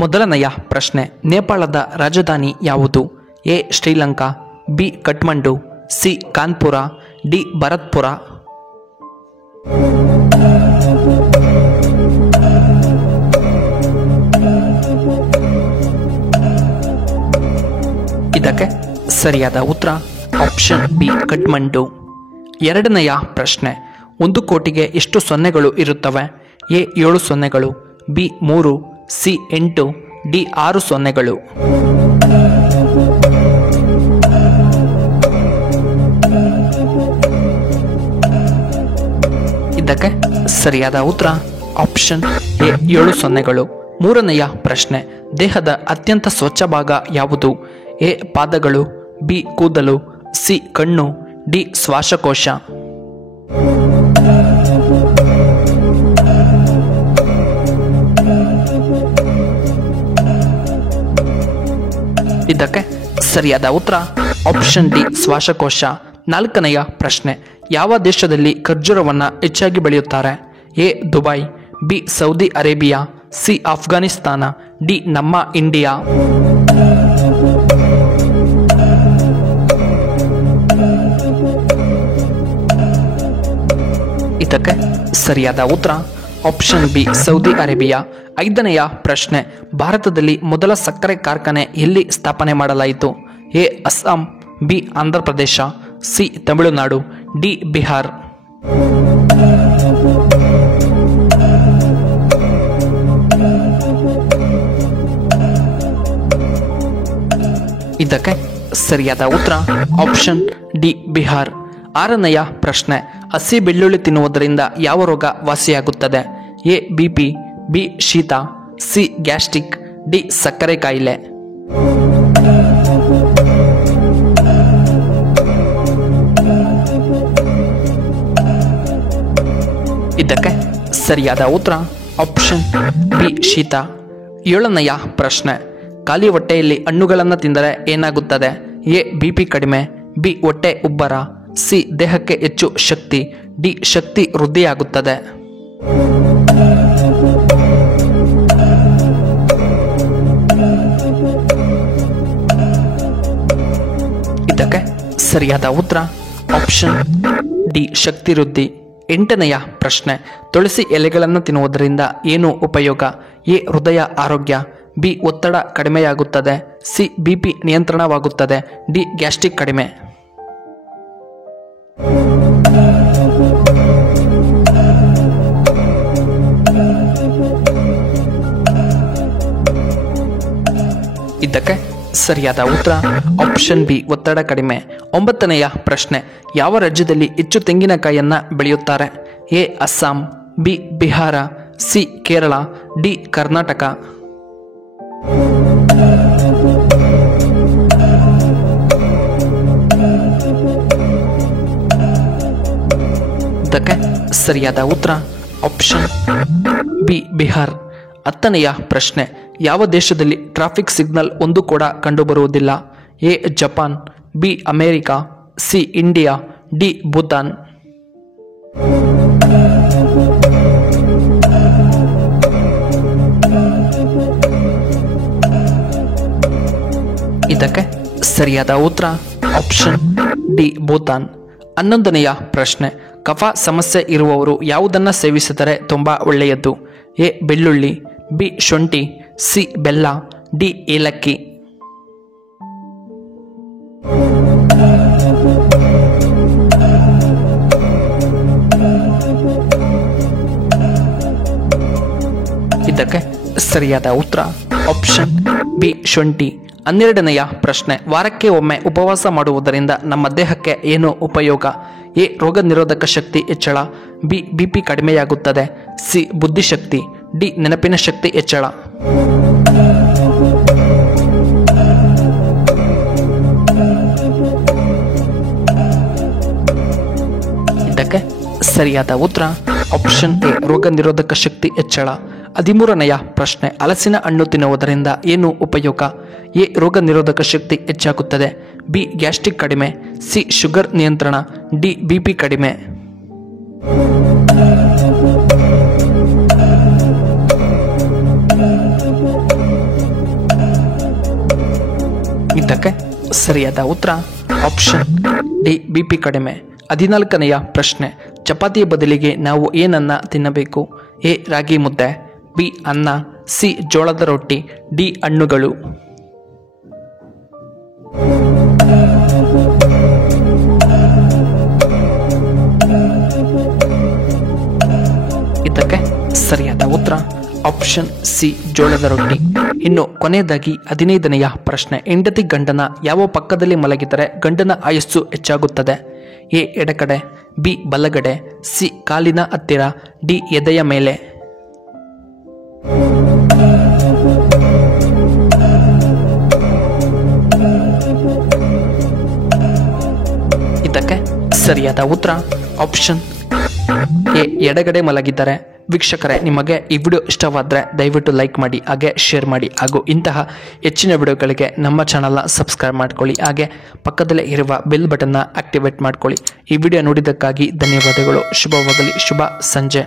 ಮೊದಲನೆಯ ಪ್ರಶ್ನೆ, ನೇಪಾಳದ ರಾಜಧಾನಿ ಯಾವುದು? A Sri Lanka, B Kathmandu, C Kanpur, D Bharatpur. ಇದಕ್ಕೆ ಸರಿಯಾದ ಉತ್ತರ ಆಪ್ಷನ್ ಬಿ ಕಠ್ಮಂಡು. ಎರಡನೆಯ ಪ್ರಶ್ನೆ, 1 ಕೋಟಿಗೆ ಎಷ್ಟು ಸೊನ್ನೆಗಳು ಇರುತ್ತವೆ? ಎ 7 ಸೊನ್ನೆಗಳು, ಬಿ 3, ಸಿ 8, ಡಿ 6 ಸೊನ್ನೆಗಳು. ಇದಕ್ಕೆ ಸರಿಯಾದ ಉತ್ತರ ಆಪ್ಷನ್ ಎ 7 ಸೊನ್ನೆಗಳು. ಮೂರನೆಯ ಪ್ರಶ್ನೆ, ದೇಹದ ಅತ್ಯಂತ ಸ್ವಚ್ಛ ಭಾಗ ಯಾವುದು? ಎ ಪಾದಗಳು, ಬಿ ಕೂದಲು, ಸಿ ಕಣ್ಣು, ಡಿ ಶ್ವಾಸಕೋಶ. ಇದಕ್ಕೆ ಸರಿಯಾದ ಉತ್ತರ ಆಪ್ಷನ್ ಡಿ ಶ್ವಾಸಕೋಶ. ನಾಲ್ಕನೆಯ ಪ್ರಶ್ನೆ, ಯಾವ ದೇಶದಲ್ಲಿ ಖರ್ಜೂರವನ್ನು ಹೆಚ್ಚಾಗಿ ಬೆಳೆಯುತ್ತಾರೆ? A Dubai, B Saudi Arabia, C Afghanistan, D ನಮ್ಮ ಇಂಡಿಯಾ. ಇದಕ್ಕೆ ಸರಿಯಾದ ಉತ್ತರ ಆಪ್ಷನ್ ಬಿ ಸೌದಿ ಅರೇಬಿಯಾ. ಐದನೆಯ ಪ್ರಶ್ನೆ, ಭಾರತದಲ್ಲಿ ಮೊದಲ ಸಕ್ಕರೆ ಕಾರ್ಖಾನೆ ಎಲ್ಲಿ ಸ್ಥಾಪನೆ ಮಾಡಲಾಯಿತು? A Assam, B Andhra Pradesh, C Tamil Nadu, D Bihar. ಇದಕ್ಕೆ ಸರಿಯಾದ ಉತ್ತರ ಆಪ್ಷನ್ ಡಿ ಬಿಹಾರ್. ಆರನೆಯ ಪ್ರಶ್ನೆ, ಹಸಿ ಬೆಳ್ಳುಳ್ಳಿ ತಿನ್ನುವುದರಿಂದ ಯಾವ ರೋಗ ವಾಸಿಯಾಗುತ್ತದೆ? ಎ ಬಿಪಿ, ಬಿ ಶೀತ, ಸಿ ಗ್ಯಾಸ್ಟ್ರಿಕ್, ಡಿ ಸಕ್ಕರೆ ಕಾಯಿಲೆ. ಇದಕ್ಕೆ ಸರಿಯಾದ ಉತ್ತರ ಆಪ್ಷನ್ ಬಿ ಶೀತ. ಏಳನೆಯ ಪ್ರಶ್ನೆ, ಖಾಲಿ ಹೊಟ್ಟೆಯಲ್ಲಿ ಹಣ್ಣುಗಳನ್ನು ತಿಂದರೆ ಏನಾಗುತ್ತದೆ? ಎ ಬಿಪಿ ಕಡಿಮೆ, ಬಿ ಹೊಟ್ಟೆ ಉಬ್ಬರ, ಸಿ ದೇಹಕ್ಕೆ ಹೆಚ್ಚು ಶಕ್ತಿ, ಡಿ ಶಕ್ತಿ ವೃದ್ಧಿಯಾಗುತ್ತದೆ. ಇದಕ್ಕೆ ಸರಿಯಾದ ಉತ್ತರ ಆಪ್ಷನ್ ಡಿ ಶಕ್ತಿ ವೃದ್ಧಿ. ಎಂಟನೆಯ ಪ್ರಶ್ನೆ, ತುಳಸಿ ಎಲೆಗಳನ್ನು ತಿನ್ನುವುದರಿಂದ ಏನು ಉಪಯೋಗ? ಎ ಹೃದಯ ಆರೋಗ್ಯ, ಬಿ ಒತ್ತಡ ಕಡಿಮೆಯಾಗುತ್ತದೆ, ಸಿ ಬಿಪಿ ನಿಯಂತ್ರಣವಾಗುತ್ತದೆ, ಡಿ ಗ್ಯಾಸ್ಟ್ರಿಕ್ ಕಡಿಮೆ. ಇದಕ್ಕೆ ಸರಿಯಾದ ಉತ್ತರ ಆಪ್ಷನ್ ಬಿ ಒತ್ತಡ ಕಡಿಮೆ. ಒಂಬತ್ತನೆಯ ಪ್ರಶ್ನೆ, ಯಾವ ರಾಜ್ಯದಲ್ಲಿ ಹೆಚ್ಚು ತೆಂಗಿನಕಾಯಿಯನ್ನ ಬೆಳೆಯುತ್ತಾರೆ? A Assam, B Bihar, C Kerala, D Karnataka. ಇದಕ್ಕೆ ಸರಿಯಾದ ಉತ್ತರ ಆಪ್ಷನ್ ಬಿ ಬಿಹಾರ್. ಹತ್ತನೆಯ ಪ್ರಶ್ನೆ, ಯಾವ ದೇಶದಲ್ಲಿ ಟ್ರಾಫಿಕ್ ಸಿಗ್ನಲ್ ಒಂದು ಕೂಡ ಕಂಡುಬರುವುದಿಲ್ಲ? A Japan, B America, C India, D Bhutan. ಇದಕ್ಕೆ ಸರಿಯಾದ ಉತ್ತರ ಆಪ್ಷನ್ ಡಿ ಭೂತಾನ್. 11ನೆಯ ಪ್ರಶ್ನೆ, ಕಫ ಸಮಸ್ಯೆ ಇರುವವರು ಯಾವುದನ್ನು ಸೇವಿಸಿದರೆ ತುಂಬ ಒಳ್ಳೆಯದು? ಎ ಬೆಳ್ಳುಳ್ಳಿ, ಬಿ ಶುಂಠಿ, ಸಿ ಬೆಲ್ಲ, ಡಿ ಏಲಕ್ಕಿ. ಇದಕ್ಕೆ ಸರಿಯಾದ ಉತ್ತರ ಆಪ್ಷನ್ ಬಿ ಶುಂಠಿ. 12ನೆಯ ಪ್ರಶ್ನೆ, ವಾರಕ್ಕೆ ಒಮ್ಮೆ ಉಪವಾಸ ಮಾಡುವುದರಿಂದ ನಮ್ಮ ದೇಹಕ್ಕೆ ಏನು ಉಪಯೋಗ? ಎ ರೋಗ ನಿರೋಧಕ ಶಕ್ತಿ ಹೆಚ್ಚಳ, ಬಿ ಬಿಪಿ ಕಡಿಮೆಯಾಗುತ್ತದೆ, ಸಿ ಬುದ್ಧಿಶಕ್ತಿ, ಡಿ ನೆನಪಿನ ಶಕ್ತಿ ಹೆಚ್ಚಳ. ಇದಕ್ಕೆ ಸರಿಯಾದ ಉತ್ತರ ಆಪ್ಷನ್ ಎ ರೋಗ ನಿರೋಧಕ ಶಕ್ತಿ ಹೆಚ್ಚಳ. 13ನೆಯ ಪ್ರಶ್ನೆ, ಹಲಸಿನ ಹಣ್ಣು ತಿನ್ನುವುದರಿಂದ ಏನು ಉಪಯೋಗ? ಎ ರೋಗ ನಿರೋಧಕ ಶಕ್ತಿ ಹೆಚ್ಚಾಗುತ್ತದೆ, ಬಿ ಗ್ಯಾಸ್ಟ್ರಿಕ್ ಕಡಿಮೆ, ಸಿ ಶುಗರ್ ನಿಯಂತ್ರಣ, ಡಿ ಬಿಪಿ ಕಡಿಮೆ. ಸರಿಯಾದ ಉತ್ತರ ಆಪ್ಷನ್ ಡಿ BP ಕಡಿಮೆ. 14ನೆಯ ಪ್ರಶ್ನೆ, ಚಪಾತಿಯ ಬದಲಿಗೆ ನಾವು ಏನನ್ನ ತಿನ್ನಬೇಕು? ಎ ರಾಗಿ ಮುದ್ದೆ, ಬಿ ಅನ್ನ, ಸಿ ಜೋಳದ ರೊಟ್ಟಿ, ಡಿ ಹಣ್ಣುಗಳು. ಇದಕ್ಕೆ ಸರಿಯಾದ ಉತ್ತರ ಆಪ್ಷನ್ ಸಿ ಜೋಳದ ರೊಟ್ಟಿ. ಇನ್ನು ಕೊನೆಯದಾಗಿ 15ನೆಯ ಪ್ರಶ್ನೆ, ಹೆಂಡತಿ ಗಂಡನ ಯಾವ ಪಕ್ಕದಲ್ಲಿ ಮಲಗಿದರೆ ಗಂಡನ ಆಯಸ್ಸು ಹೆಚ್ಚಾಗುತ್ತದೆ? ಎ ಎಡಗಡೆ, ಬಿ ಬಲಗಡೆ, ಸಿ ಕಾಲಿನ ಹತ್ತಿರ, ಡಿ ಎದೆಯ ಮೇಲೆ. ಇದಕ್ಕೆ ಸರಿಯಾದ ಉತ್ತರ ಆಪ್ಷನ್ ಎ ಎಡಗಡೆ ಮಲಗಿದ್ದಾರೆ. ವೀಕ್ಷಕರೇ, ನಿಮಗೆ ಈ ವಿಡಿಯೋ ಇಷ್ಟವಾದರೆ ದಯವಿಟ್ಟು ಲೈಕ್ ಮಾಡಿ, ಹಾಗೆ ಶೇರ್ ಮಾಡಿ, ಹಾಗೂ ಇಂತಹ ಹೆಚ್ಚಿನ ವಿಡಿಯೋಗಳಿಗೆ ನಮ್ಮ ಚಾನಲ್ನ ಸಬ್ಸ್ಕ್ರೈಬ್ ಮಾಡ್ಕೊಳ್ಳಿ, ಹಾಗೆ ಪಕ್ಕದಲ್ಲೇ ಇರುವ ಬೆಲ್ ಬಟನ್ನ ಆಕ್ಟಿವೇಟ್ ಮಾಡ್ಕೊಳ್ಳಿ. ಈ ವಿಡಿಯೋ ನೋಡಿದ್ದಕ್ಕಾಗಿ ಧನ್ಯವಾದಗಳು. ಶುಭವಾಗಲಿ. ಶುಭ ಸಂಜೆ.